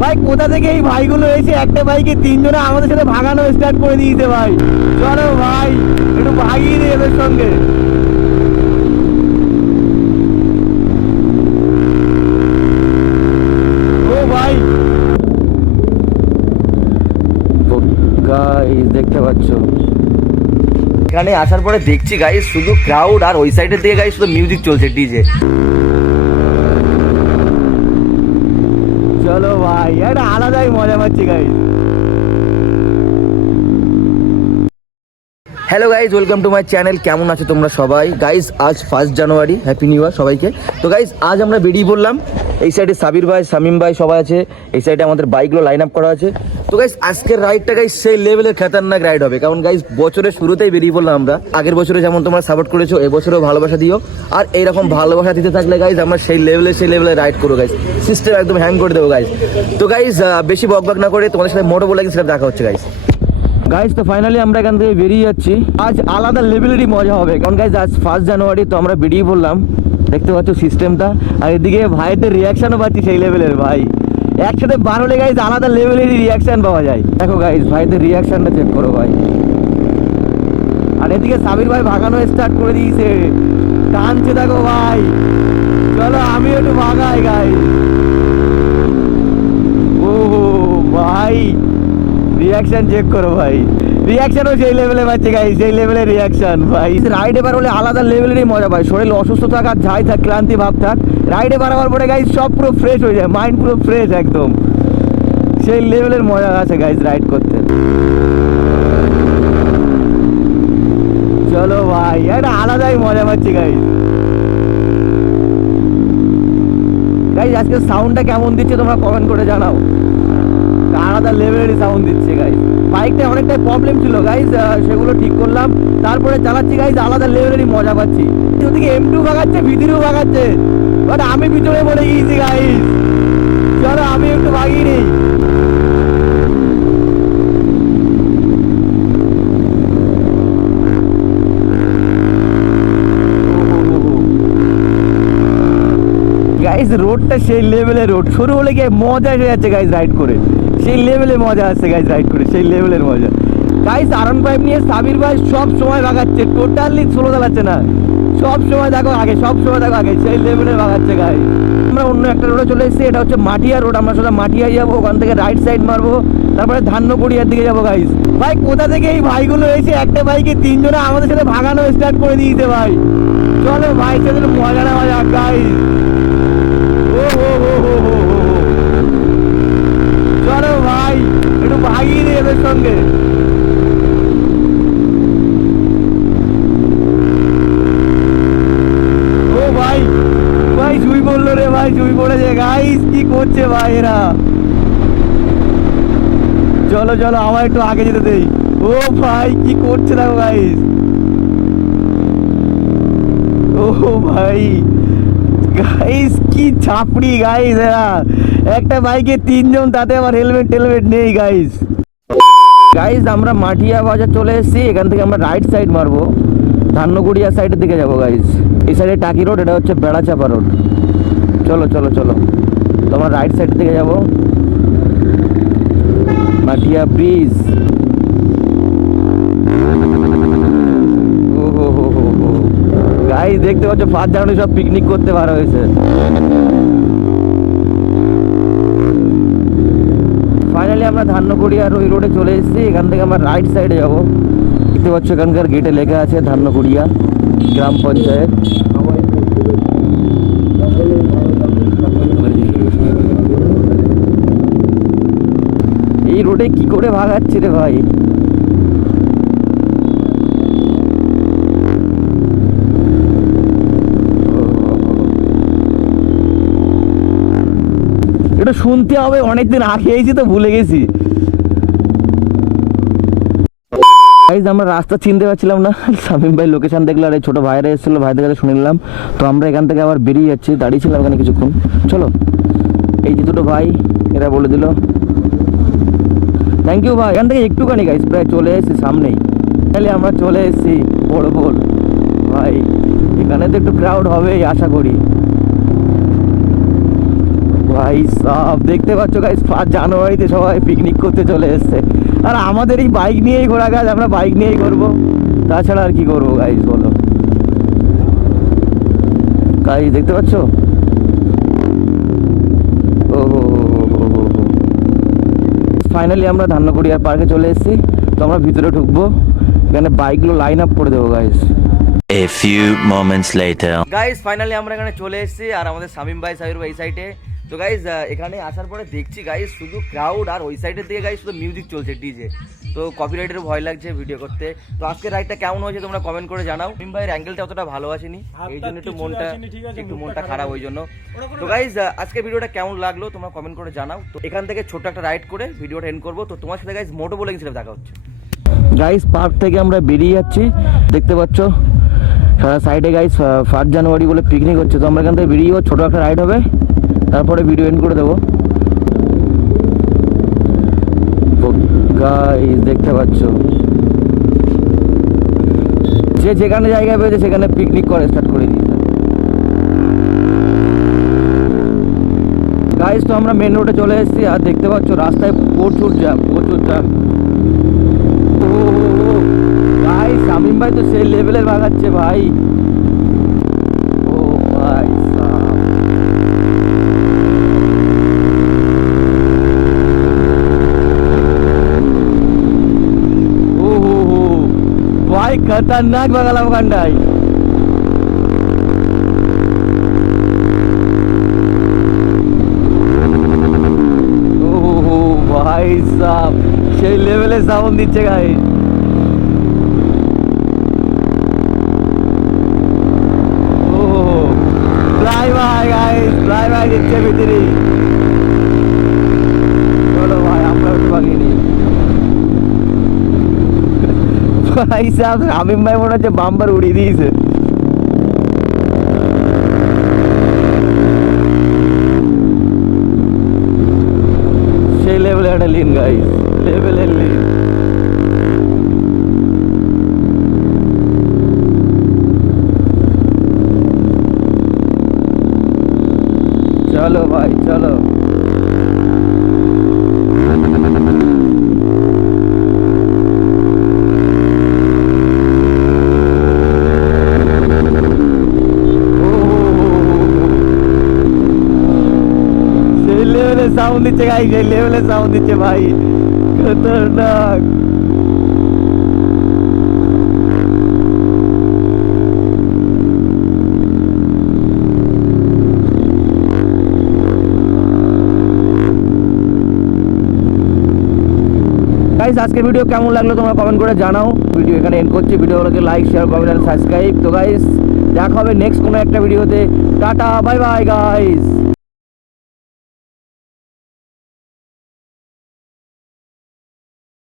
ভাই কোথা থেকে এই ভাইগুলো এসে একটা বাইকে তিনজনে আমাদের সাথে ভাগানো স্টার্ট করে দিয়েছে ভাই? চলো ভাই একটু ভাগিয়ে দিই এদের সঙ্গে। ও ভাই। গাইস দেখতে পাচ্ছ। এখানে আসার পরে দেখছি গাইস শুধু ক্রাউড আর ওই সাইডের দিকে গাইস শুধু মিউজিক চলছে ডিজে চলো ভাই একটা আলাদাই মজা পাচ্ছি guys hello guys welcome to my channel কেমন আছো তোমরা সবাই? গাইজ আজ first January happy new year সবাইকে। তো গাইজ আজ আমরা বেরিয়ে পড়লাম। এই সাইডে সাবির ভাই, শামিম ভাই সবাই আছে। এই সাইডে আমাদের বাইকগুলো লাইন আপ করা আছে। তো গাইজ আজকের রাইডটা গাইজ সেই লেভেলের খেতারনাক রাইড হবে। কারণ গাইজ বছরের শুরুতেই বেরিয়ে পড়লাম আমরা। আগের বছরে যেমন তোমরা সাপোর্ট করেছ, এবছরেও ভালোবাসা দিও। আর এইরকম ভালোবাসা দিতে থাকলে গাইজ আমরা সেই লেভেলে সেই লেভেলে রাইড করব গাইজ সিস্টেম একদম হ্যাং করে দেবো গাইজ তো গাইজ বেশি বক বক না করে তোমাদের সাথে মোটো বলে সেটা দেখা হচ্ছে গাইজ গাইজ তো ফাইনালি আমরা এখান থেকে বেরিয়ে যাচ্ছি। আজ আলাদা লেভেলেরই মজা হবে। কারণ গাইজ আজ ফার্স্ট জানুয়ারি তো আমরা বেরিয়ে পড়লাম। দেখতে পাচ্ছ সিস্টেমটা আর এদিকে ভাইদের রিয়াকশনও পাচ্ছি সেই লেভেলের ভাই। একসাথে বার হলে গাইজ আলাদা লেভেলেরই রিয়াকশন পাওয়া যায়। দেখো গাইজ ভাইদের রিয়াকশনটা চেক করো ভাই। আর এদিকে সাবির ভাই ভাগানো স্টার্ট করে দিয়েছে। টানছে দেখো ভাই। চলো, আমি একটু ভাগাই গাইজ ও ভাই। রিয়াকশন চেক করো ভাই। রিয়াকশনও সেই লেভেলে পাচ্ছে গাই সেই লেভেলের রিয়াকশন ভাই। রাইড এবার হলে আলাদা লেভেলেরই মজা পায় শরীর অসুস্থ থাক যাই থাক, ক্লান্তি ভাব থাক। রাইডে বাড়াবার পরে গাইজ সব পুরো ফ্রেশ হয়ে যায় মাইন্ড পুরো ফ্রেশ একদম। সেই লেভেলের মজা আছে গাইজ রাইড করতে। চলো ভাই, একটা আলাদাই মজা পাচ্ছি গাইজ গাইজ আজকে সাউন্ডটা কেমন দিচ্ছে তোমরা কমেন্ট করে জানাও। আলাদা লেভেলেরই সাউন্ড দিচ্ছে গাইজ বাইকটা অনেকটাই প্রবলেম ছিল গাইজ সেগুলো ঠিক করলাম। তারপরে চালাচ্ছি গাইজ আলাদা লেভেলেরই মজা পাচ্ছি। ওদিকে এম টু ভাগাচ্ছে ভিতরেও ভাগাচ্ছে। বাট আমি পিছনে বলে গিয়েছি গাইজ চলো, আমি একটু ভাগিয়ে নিই। রোডটা সেই লেভেলের রোড শুরু হলে গিয়ে মজা এসে যাচ্ছে গাইজ রাইড করে। সেই লেভেলে মজা আসছে গাইজ রাইড করে, সেই লেভেলের মজা। গাইজ আরন পাইপ নিয়ে সাবির ভাই সব সময় ভাগাচ্ছে টোটালি স্লো চালাচ্ছে না। সব সময় দেখো আগে, সব সময় দেখো আগে, সেই লেভেলে ভাগাচ্ছে গাইজ আমরা অন্য একটা রোডে চলে এসেছি, এটা হচ্ছে মাটিয়া রোড আমরা সোজা মাটিয়া যাব, ওখান থেকে রাইট সাইড মারবো, তারপরে ধান্যকুড়িয়ার দিকে যাব গাইজ ভাই, কোথা থেকে এই ভাইগুলো এসে একটা বাইকে তিনজনে আমাদের সাথে ভাগানো স্টার্ট করে দিয়েছে, ভাই? চলো, ভাই, সেদিন মজা নেওয়া যাক গাইজ ভাগিয়ে দিই এদের সঙ্গে। ও ভাই ভাই জুই বলল রে ভাই, জুই পড়েছে। গাইস কি করছে ভাই এরা চলো চলো, আমার একটু আগে যেতে দেই। ও ভাই, কি করছে দেখো গাইস ও ভাই গাইস কি ছাপড়ি গাইস এরা। একটা বাইকে তিনজন, তাতে আবার হেলমেট টেলমেট নেই গাইস গাইস আমরা মাটিয়া বাজার চলে এসেছি। এখান থেকে আমরা রাইট সাইড মারবো। ধান্যগুড়িয়া সাইডের দিকে যাব গাইস এই সাইডে টাকি রোড এটা হচ্ছে বেড়াচাপা রোড চলো চলো চলো। তো আমরা রাইট সাইড থেকে যাব। মাটিয়া ব্রিজ গাইস দেখতে পাচ্ছ ফার্স্ট জানুয়ারি সব পিকনিক করতে বার হয়েছে। ফাইনালি আমরা ধান্যকুড়িয়ার ওই রোডে চলে এসেছি। এখান থেকে আমরা রাইট সাইডে যাব। দেখতে পাচ্ছ এখানকার গেটে লেখা আছে ধান্যকুড়িয়া গ্রাম পঞ্চায়েত। এই রোডে কি করে ভাগাচ্ছে রে ভাই? শুনতে হবে, অনেকদিন এসেছি তো ভুলে গেছি। আমরা রাস্তা চিনতে পারছিলাম না। শামিম ভাই লোকেশন দেখল, আর এই ছোটো ভাইরা এসেছিল, ভাইদের কাছে শুনে নিলাম। তো আমরা এখান থেকে আবার বেরিয়ে যাচ্ছি, দাঁড়িয়েছিলাম এখানে কিছুক্ষণ। চলো, এই যে দুটো ভাই, এরা বলে দিল। থ্যাংক ইউ ভাই। এখান থেকে একটুখানি গাইজ প্রায় চলে এসেছি সামনেই। তাহলে আমরা চলে এসেছি বড় বড় ভাই, এখানে তো একটু ক্রাউড হবেই, আশা করি। ভাই সব দেখতে পাচ্ছ গাইস ফার্স্ট জানুয়ারিতে সবাই পিকনিক করতে চলে এসছে। আর আমাদের এই বাইক নিয়েই ঘোরা কাজ আমরা বাইক নিয়েই করব তাছাড়া আর কি করব গাইস বলো? গাইস দেখতে পাচ্ছ? ও ফাইনালি আমরা ধান্যকুড়িয়া পার্কে চলে এসেছি। তো আমরা ভিতরে ঢুকবো। এখানে বাইকগুলো লাইন আপ করে দেবো guys A few moments later. Guys finally আমরা এখানে চলে এসেছি। আর আমাদের শামিম ভাই সাহির ভাই এই সাইডে তো গাইজ এখানে আসার পরে দেখছি গাইস শুধু ক্রাউড আর ওই সাইডের দিকে গাইস শুধু মিউজিক চলছে ডিজে তো কপিরাইটের ভয় লাগছে ভিডিও করতে। তো আজকে রাইডটা কেমন হয়েছে তোমরা কমেন্ট করে জানাও। শামিম ভাইয়ের অ্যাঙ্গেলটা অতটা ভালো আসেনি। এই জন্য একটু মনটা একটু মনটা খারাপ ওই জন্য। তো গাইজ আজকে ভিডিওটা কেমন লাগল তোমরা কমেন্ট করে জানাও। তো এখান থেকে ছোট্ট একটা রাইড করে ভিডিওটা এন্ড করব। তো তোমার সাথে গাইস মোটো বলে হিসেবে দেখা হচ্ছে। গাইজ পার্ক থেকে আমরা বেরিয়ে যাচ্ছি। দেখতে পাচ্ছ? সারা সাইডে গাইজ ফার্স্ট জানুয়ারি বলে পিকনিক হচ্ছে। তো আমরা এখান থেকে বেরিয়ে যাব। ছোটো একটা রাইড হবে। তারপরে ভিডিও এন্ড করে দেবো। গাইস দেখতে পাচ্ছ। যে যেখানে জায়গা পেয়েছে সেখানে পিকনিক করে স্টার্ট করে দিয়েছে। গাইস তো আমরা মেন রোডে চলে এসেছি আর দেখতে পাচ্ছ রাস্তায় প্রচুর জ্যাম প্রচুর জ্যাম ভাই শামিম ভাই তো সেই লেভেলের ভাগাচ্ছে ভাই ও ভাই সাব ও হো হো ভাই খতরনাক বাগালাম কান্ডাই ভাই সাব সেই লেভেলে সাউন্ড দিচ্ছে গাই ও ফ্লাই ভাই গাইস ফ্লাই ভাই দিচ্ছে ভিতরে চলো ভাই আমরা একটু বাগিয়ে নিই ভাই সাহেব, শামিম ভাই মনে হচ্ছে বাম্বার উড়িয়ে দিয়েছে। সেই লেভেলে একটা লিন গাইস লেভেলের লিন দিচ্ছে গাই সেই লেভেলে সাউন্ড দিচ্ছে ভাই। খতরনাক। গাইজ আজকের ভিডিও কেমন লাগল তোমরা কমেন্ট করে জানাও। ভিডিও এখানে এন্ড করছি। ভিডিওগুলোকে লাইক শেয়ার কমেন্ট আর সাবস্ক্রাইব তো গাইজ দেখা হবে নেক্সট কোনো একটা ভিডিওতে টাটা বাই বাই গাইজ